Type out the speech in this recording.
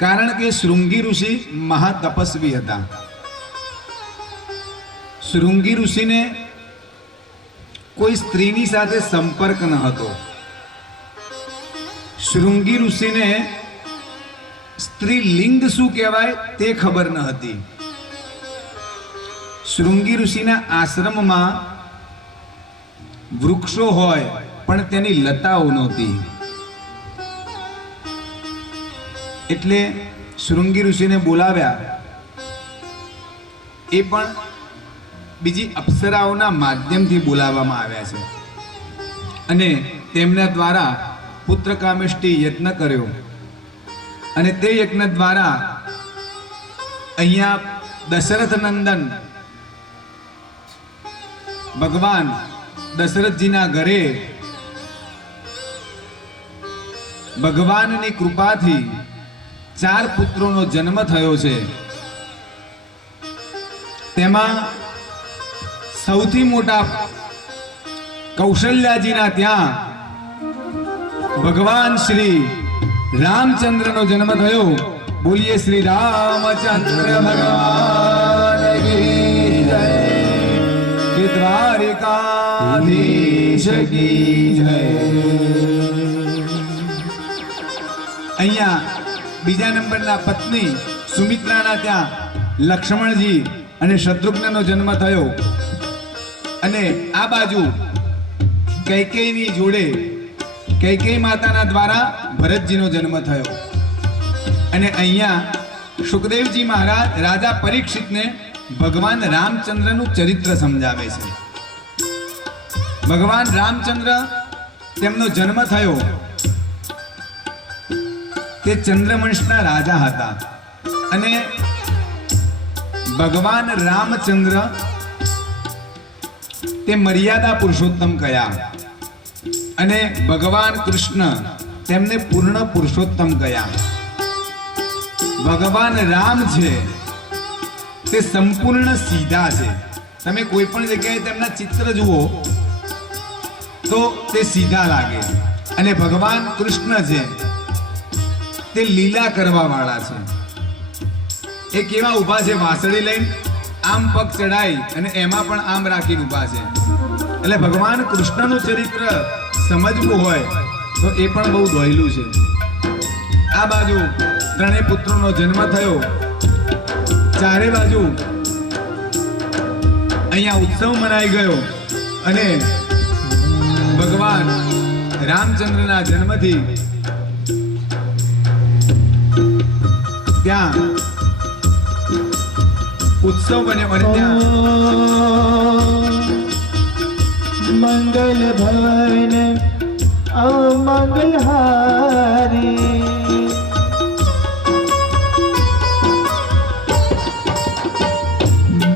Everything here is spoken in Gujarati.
કારણ કે શૃંગી ઋષિ મહાતપસ્વી હતા. શૃંગી ઋષિને કોઈ સ્ત્રીની સાથે સંપર્ક ન હતો. શૃંગી ઋષિને સ્ત્રીલિંગ શું કહેવાય તે ખબર ન હતી. શૃંગી ઋષિના આશ્રમમાં વૃક્ષો હોય પણ તેની લતાઓ નહોતી. એટલે શૃંગી ઋષિને બોલાવ્યા. એ પણ બીજી અપ્સરાઓના માધ્યમથી બોલાવવામાં આવ્યા છે અને તેમના દ્વારા પુત્ર કામેષ્ટિ યજ્ઞ કર્યો. અને તે યજ્ઞ દ્વારા અહીંયા દશરથ નંદન ભગવાન દશરથજીના ઘરે ભગવાનની કૃપાથી 4 પુત્રોનો જન્મ થયો છે. તેમાં સૌથી મોટા કૌશલ્યાજીના ત્યાં ભગવાન શ્રી રામચંદ્રનો જન્મ થયો. બોલીએ શ્રી રામચંદ્ર ભગવાન કી જય, દ્વારિકાધીશ કી જય. અહીંયા બીજા નંબરના પત્ની સુમિત્રાના ત્યાં લક્ષ્મણજી અને શત્રુઘ્નનો જન્મ થયો. અને આ બાજુ કૈકેયીની જોડે કૈકેયી માતાના દ્વારા ભરતજીનો જન્મ થયો. અને અહીંયા સુખદેવજી મહારાજ રાજા પરીક્ષિતને ભગવાન રામચંદ્રનું ચરિત્ર સમજાવે છે. ભગવાન રામચંદ્ર તેમનો જન્મ થયો તે ચંદ્રવંશના રાજા હતા. અને ભગવાન રામચંદ્ર તે મર્યાદા પુરુષોત્તમ કયા અને ભગવાન કૃષ્ણ તેમને પૂર્ણ પુરુષોત્તમ કયા. ભગવાન રામ છે તે સંપૂર્ણ સીધા છે. તમે કોઈ પણ જગ્યાએ તેમના ચિત્ર જુઓ તો તે સીધા લાગે. અને ભગવાન કૃષ્ણ છે તે લીલા કરવા વાળા છે. એ કેવા ઊભા છે, વાસળી લઈને આમ પગ ચડાઈ અને એમાં પણ આમ રાખીને ઊભા છે. એટલે ભગવાન કૃષ્ણનું ચરિત્ર સમજવું હોય તો એ પણ બહુ દોયલું છે. આ બાજુ 3 પુત્રોનો જન્મ થયો. ચારે બાજુ અહીંયા ઉત્સવ મનાઈ ગયો. અને ભગવાન રામચંદ્રના જન્મથી ત્યાં ઉત્સવ બન્યો. અને ત્યાં મંગલ ભવન અમંગલ હારી